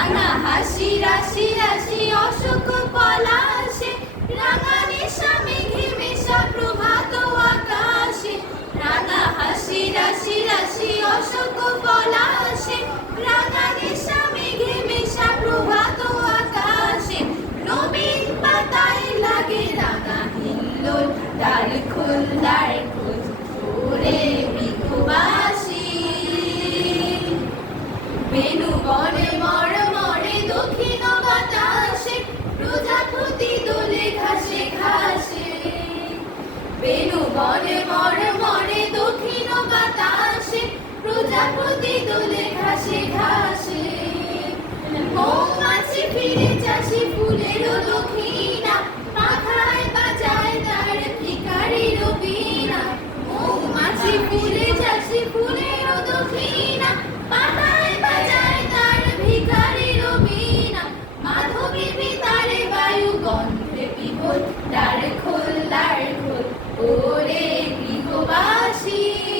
রাশি রাশি রাশি, অশোক পলাশে রাঙা নেশা, মেঘে মেশা, প্রভাত আকাশে। রাঙা হাসি, রাশি রাশি, অশোক পলাশে রাঙা নেশা, মেঘে মেশা, প্রভাত আকাশে। নবীন পাতায় লাগে রাঙা হিল্লোল ডাল খোল ডাল খোল ওরে বিধুবাসী বেনু বনে মরে বেনু বনে মর মরে দক্ষিণ বাতাসে, প্রজাপতি দোলে ঘাসে ঘাসে। মৌমাছি ফিরে চাষি ফুলের দক্ষিণা পাখায় বাজায় তার ভিকারির বীণা মৌমাছি ফিরে চাষি ফুলের দক্ষিণা